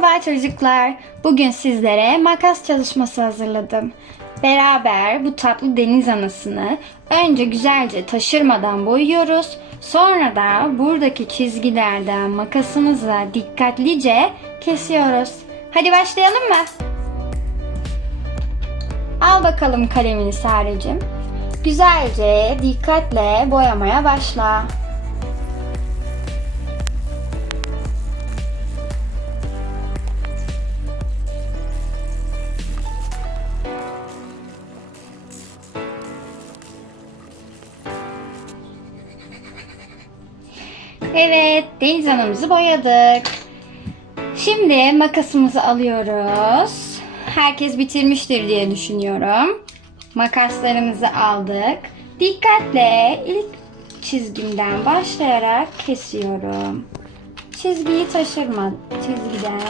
Merhaba çocuklar. Bugün sizlere makas çalışması hazırladım. Beraber bu tatlı deniz anasını önce güzelce taşırmadan boyuyoruz. Sonra da buradaki çizgilerden makasımızla dikkatlice kesiyoruz. Hadi başlayalım mı? Al bakalım kalemini Sarecim. Güzelce dikkatle boyamaya başla. Evet, deniz anamızı boyadık. Şimdi makasımızı alıyoruz. Herkes bitirmiştir diye düşünüyorum. Makaslarımızı aldık. Dikkatle ilk çizgimden başlayarak kesiyorum. Çizgiyi taşırma, çizgiden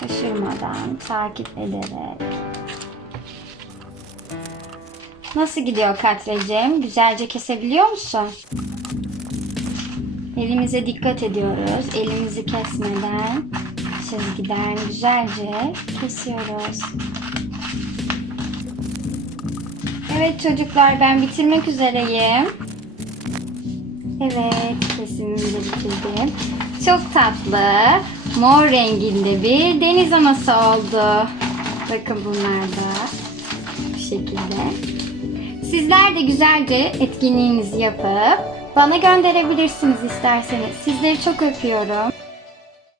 taşırmadan takip ederek. Nasıl gidiyor Katrecim? Güzelce kesebiliyor musun? Elimize dikkat ediyoruz. Elimizi kesmeden çizgiden güzelce kesiyoruz. Evet çocuklar ben bitirmek üzereyim. Evet kesimimi de bitirdim. Çok tatlı mor renginde bir deniz anası oldu. Bakın bunlar da bu şekilde. Sizler de güzelce etkinliğinizi yapıp bana gönderebilirsiniz isterseniz. Sizleri çok öpüyorum.